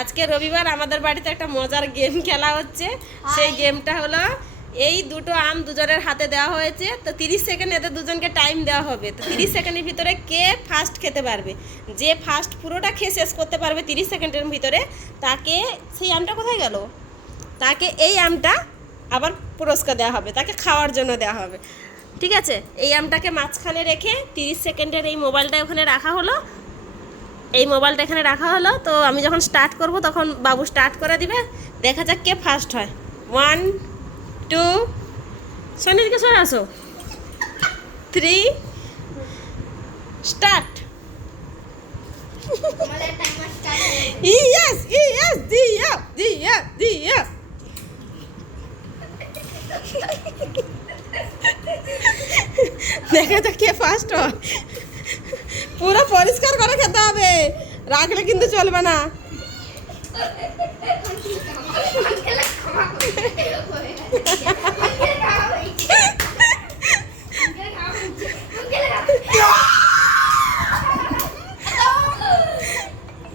আজকে রবিবার আমাদের বাড়িতে একটা মজার গেম খেলা হচ্ছে। সেই গেমটা হলো এই দুটো আম দুজনের হাতে দেওয়া হয়েছে, তো 30 সেকেন্ড এদের দুজনকে টাইম দেওয়া হবে। তো 30 সেকেন্ডের ভিতরে কে ফার্স্ট খেতে পারবে, যে ফার্স্ট পুরোটা খেয়ে শেষ করতে পারবে 30 সেকেন্ডের ভিতরে, তাকে সেই আমটা কোথায় গেল, তাকে এই আমটা আবার পুরস্কার দেওয়া হবে, তাকে খাওয়ার জন্য দেওয়া হবে। ঠিক আছে, এই আমটাকে মাঝখানে রেখে 30 সেকেন্ডের এই মোবাইলটা ওখানে রাখা হলো, এই মোবাইলটা এখানে রাখা হলো। তো আমি যখন স্টার্ট করব তখন বাবু স্টার্ট করে দিবে, দেখা যাক কে ফার্স্ট হয়। 1 2 সোনিরকে সরে আসো, 3 স্টার্ট। ইয়েস ইয়েস দিয়া দিয়া দিয়া। দেখা যাক কে ফার্স্ট হয়। পুরো পরিষ্কার করে খেতে হবে, রাখলে কিন্তু চলবে না।